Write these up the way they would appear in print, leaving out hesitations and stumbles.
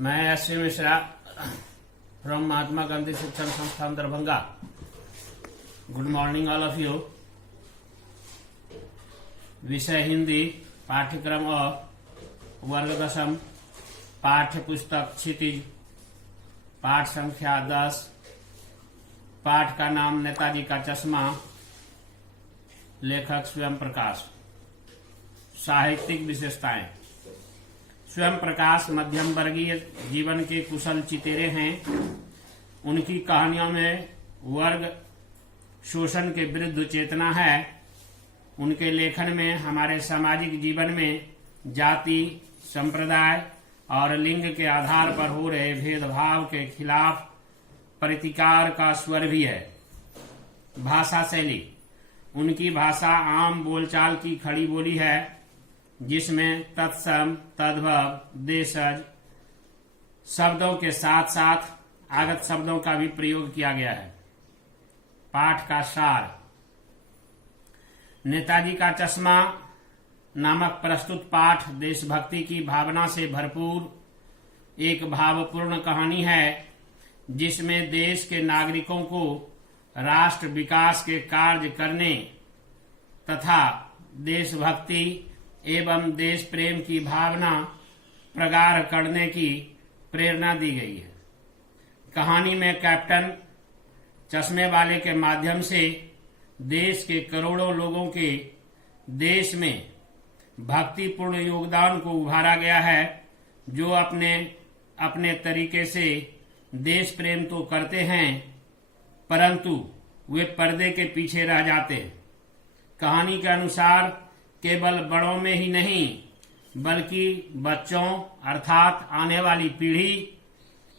मैं SC. Mishra from Mahatma Gandhi शिक्षण संस्थान Darbhanga. Good morning all of you. विषय हिंदी, पाठ्यक्रम वर्ग 10, पाठ्य पुस्तक क्षितिज, पाठ संख्या 10। पाठ का नाम नेताजी का चश्मा, लेखक स्वयं प्रकाश। साहित्यिक विशेषताएं। स्वयं प्रकाश मध्यम वर्गीय जीवन के कुशल चितेरे हैं। उनकी कहानियों में वर्ग शोषण के विरुद्ध चेतना है। उनके लेखन में हमारे सामाजिक जीवन में जाति, संप्रदाय और लिंग के आधार पर हो रहे भेदभाव के खिलाफ प्रतिकार का स्वर भी है। भाषा शैली। उनकी भाषा आम बोलचाल की खड़ी बोली है, जिसमें तत्सम, तद्भव, देशज शब्दों के साथ साथ आगत शब्दों का भी प्रयोग किया गया है। पाठ का सार। नेताजी का चश्मा नामक प्रस्तुत पाठ देशभक्ति की भावना से भरपूर एक भावपूर्ण कहानी है, जिसमें देश के नागरिकों को राष्ट्र विकास के कार्य करने तथा देशभक्ति एवं देश प्रेम की भावना प्रगाढ़ करने की प्रेरणा दी गई है। कहानी में कैप्टन चश्मे वाले के माध्यम से देश के करोड़ों लोगों के देश में भक्तिपूर्ण योगदान को उभारा गया है, जो अपने अपने तरीके से देश प्रेम तो करते हैं, परंतु वे पर्दे के पीछे रह जाते हैं। कहानी के अनुसार केवल बड़ों में ही नहीं, बल्कि बच्चों अर्थात आने वाली पीढ़ी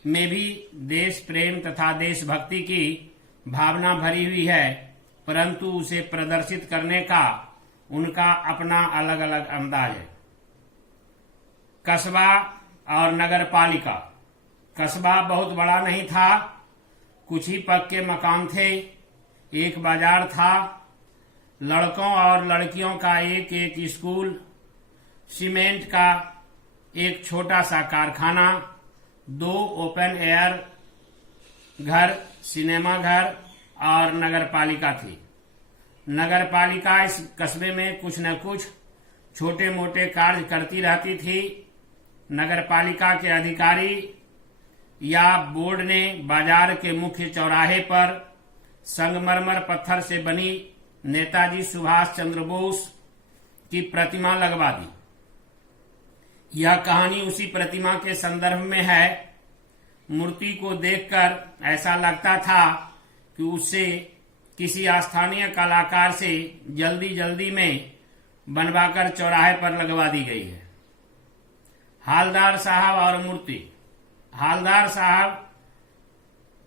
में भी देश प्रेम तथा देशभक्ति की भावना भरी हुई है, परंतु उसे प्रदर्शित करने का उनका अपना अलग अलग अंदाज है। कस्बा और नगर पालिका। कस्बा बहुत बड़ा नहीं था, कुछ ही पक्के मकान थे, एक बाजार था, लड़कों और लड़कियों का एक एक स्कूल, सीमेंट का एक छोटा सा कारखाना, 2 ओपन एयर घर, सिनेमा घर और नगर पालिका थी। नगर पालिका इस कस्बे में कुछ न कुछ छोटे मोटे कार्य करती रहती थी। नगर पालिका के अधिकारी या बोर्ड ने बाजार के मुख्य चौराहे पर संगमरमर पत्थर से बनी नेताजी सुभाष चंद्र बोस की प्रतिमा लगवा दी। यह कहानी उसी प्रतिमा के संदर्भ में है। मूर्ति को देखकर ऐसा लगता था कि उससे किसी स्थानीय कलाकार से जल्दी जल्दी में बनवाकर चौराहे पर लगवा दी गई है। हालदार साहब और मूर्ति। हालदार साहब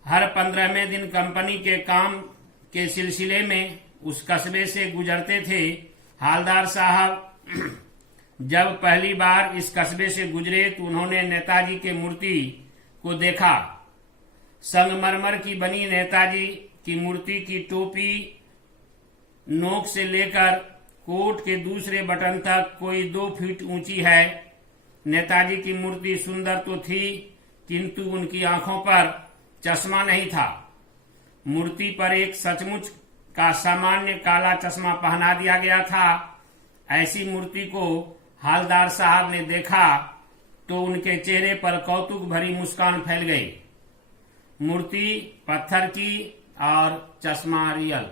हर 15वें दिन कंपनी के काम के सिलसिले में उस कस्बे से गुजरते थे। हालदार साहब जब पहली बार इस कस्बे से गुजरे तो उन्होंने नेताजी के मूर्ति को देखा। संगमरमर की बनी नेताजी की मूर्ति की टोपी नोक से लेकर कोट के दूसरे बटन तक कोई 2 फीट ऊंची है। नेताजी की मूर्ति सुंदर तो थी, किंतु उनकी आंखों पर चश्मा नहीं था। मूर्ति पर एक सचमुच का सामान्य काला चश्मा पहना दिया गया था। ऐसी मूर्ति को हालदार साहब ने देखा तो उनके चेहरे पर कौतुक भरी मुस्कान फैल गई। मूर्ति पत्थर की और चश्मा रियल।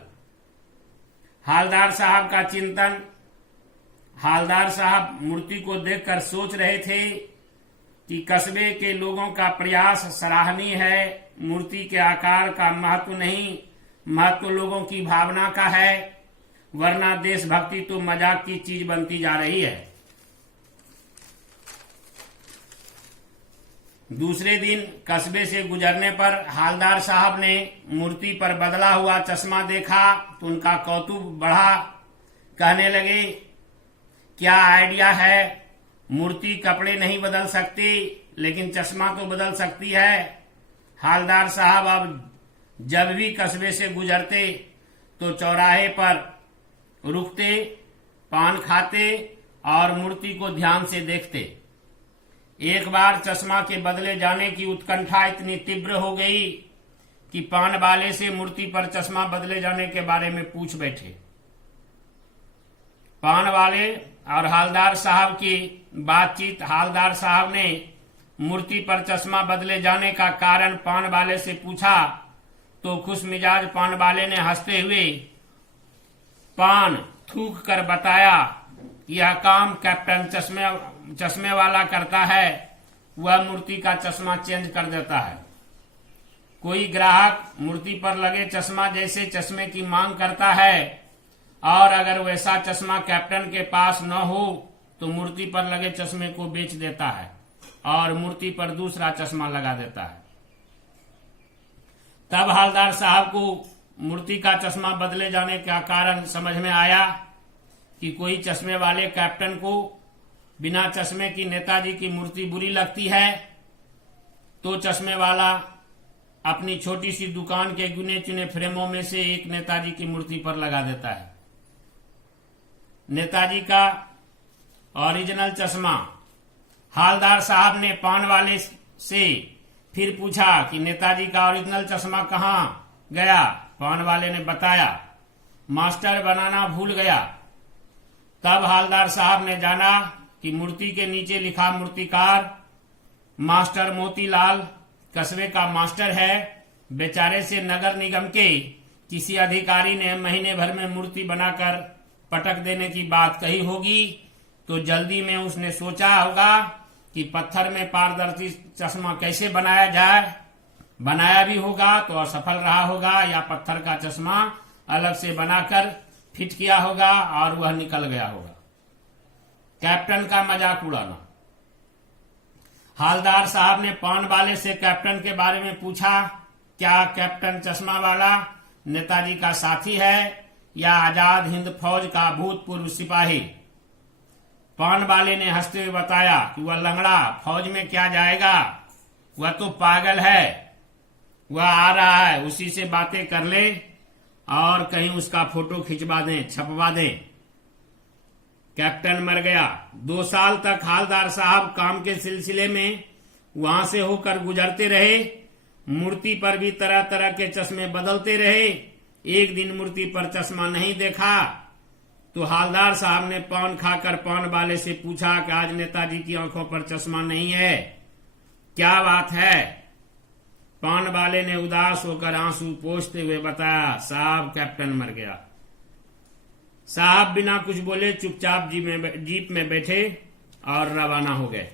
हालदार साहब का चिंतन। हालदार साहब मूर्ति को देखकर सोच रहे थे कि कस्बे के लोगों का प्रयास सराहनीय है। मूर्ति के आकार का महत्व नहीं, महत्व लोगों की भावना का है, वरना देशभक्ति तो मजाक की चीज बनती जा रही है। दूसरे दिन कस्बे से गुजरने पर हालदार साहब ने मूर्ति पर बदला हुआ चश्मा देखा तो उनका कौतुक बढ़ा। कहने लगे, क्या आइडिया है, मूर्ति कपड़े नहीं बदल सकती, लेकिन चश्मा तो बदल सकती है। हालदार साहब अब जब भी कस्बे से गुजरते तो चौराहे पर रुकते, पान खाते और मूर्ति को ध्यान से देखते। एक बार चश्मा के बदले जाने की उत्कंठा इतनी तीव्र हो गई कि पान वाले से मूर्ति पर चश्मा बदले जाने के बारे में पूछ बैठे। पान वाले और हालदार साहब की बातचीत, हालदार साहब ने मूर्ति पर चश्मा बदले जाने का कारण पान वाले से पूछा तो खुश मिजाज पान वाले ने हंसते हुए पान थूक कर बताया, यह काम कैप्टन चश्मे वाला करता है, वह मूर्ति का चश्मा चेंज कर देता है। कोई ग्राहक मूर्ति पर लगे चश्मा जैसे चश्मे की मांग करता है और अगर वैसा चश्मा कैप्टन के पास न हो तो मूर्ति पर लगे चश्मे को बेच देता है और मूर्ति पर दूसरा चश्मा लगा देता है। तब हालदार साहब को मूर्ति का चश्मा बदले जाने का कारण समझ में आया कि कोई चश्मे वाले कैप्टन को बिना चश्मे की नेताजी की मूर्ति बुरी लगती है तो चश्मे वाला अपनी छोटी सी दुकान के गिने चुने फ्रेमों में से एक नेताजी की मूर्ति पर लगा देता है। नेताजी का ओरिजिनल चश्मा। हालदार साहब ने पान वाले से फिर पूछा कि नेताजी का ओरिजिनल चश्मा कहाँ गया। पान वाले ने बताया, मास्टर बनाना भूल गया। तब हालदार साहब ने जाना कि मूर्ति के नीचे लिखा मूर्तिकार मास्टर मोतीलाल कस्बे का मास्टर है। बेचारे से नगर निगम के किसी अधिकारी ने महीने भर में मूर्ति बनाकर पटक देने की बात कही होगी तो जल्दी में उसने सोचा होगा कि पत्थर में पारदर्शी चश्मा कैसे बनाया जाए। बनाया भी होगा तो असफल रहा होगा या पत्थर का चश्मा अलग से बनाकर फिट किया होगा और वह निकल गया होगा। कैप्टन का मजाक उड़ाना। हालदार साहब ने पान वाले से कैप्टन के बारे में पूछा, क्या कैप्टन चश्मा वाला नेताजी का साथी है या आजाद हिंद फौज का भूतपूर्व सिपाही। पान वाले ने हंसते हुए बताया कि वह लंगड़ा फौज में क्या जाएगा, वह तो पागल है, वह आ रहा है, उसी से बातें कर ले और कहीं उसका फोटो खिंचवा दें, छपवा दें। कैप्टन मर गया। 2 साल तक हालदार साहब काम के सिलसिले में वहां से होकर गुजरते रहे। मूर्ति पर भी तरह तरह के चश्मे बदलते रहे। एक दिन मूर्ति पर चश्मा नहीं देखा तो हालदार साहब ने पान खाकर पान वाले से पूछा कि आज नेताजी की आंखों पर चश्मा नहीं है, क्या बात है। पान वाले ने उदास होकर आंसू पोंछते हुए बताया, साहब कैप्टन मर गया। साहब बिना कुछ बोले चुपचाप जीप में बैठे और रवाना हो गए।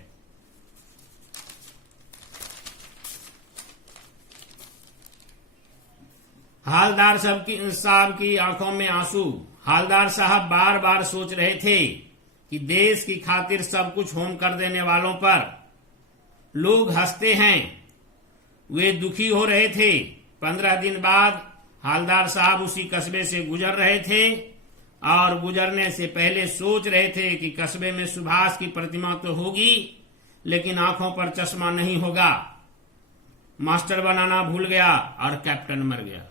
हालदार साहब की आंखों में आंसू। हालदार साहब बार बार सोच रहे थे कि देश की खातिर सब कुछ होम कर देने वालों पर लोग हंसते हैं। वे दुखी हो रहे थे। 15 दिन बाद हालदार साहब उसी कस्बे से गुजर रहे थे और गुजरने से पहले सोच रहे थे कि कस्बे में सुभाष की प्रतिमा तो होगी लेकिन आंखों पर चश्मा नहीं होगा। मास्टर बनाना भूल गया और कैप्टन मर गया।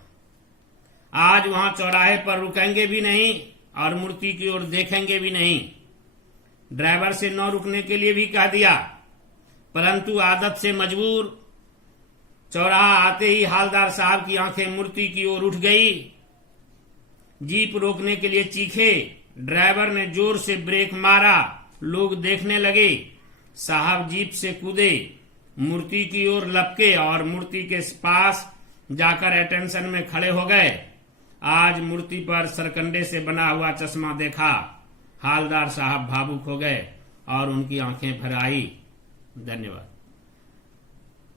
आज वहां चौराहे पर रुकेंगे भी नहीं और मूर्ति की ओर देखेंगे भी नहीं। ड्राइवर से न रुकने के लिए भी कह दिया, परंतु आदत से मजबूर चौराहा आते ही हालदार साहब की आंखें मूर्ति की ओर उठ गई। जीप रोकने के लिए चीखे। ड्राइवर ने जोर से ब्रेक मारा। लोग देखने लगे। साहब जीप से कूदे, मूर्ति की ओर लपके और मूर्ति के पास जाकर अटेंशन में खड़े हो गए। आज मूर्ति पर सरकंडे से बना हुआ चश्मा देखा। हालदार साहब भावुक हो गए और उनकी आंखें भर आई। धन्यवाद।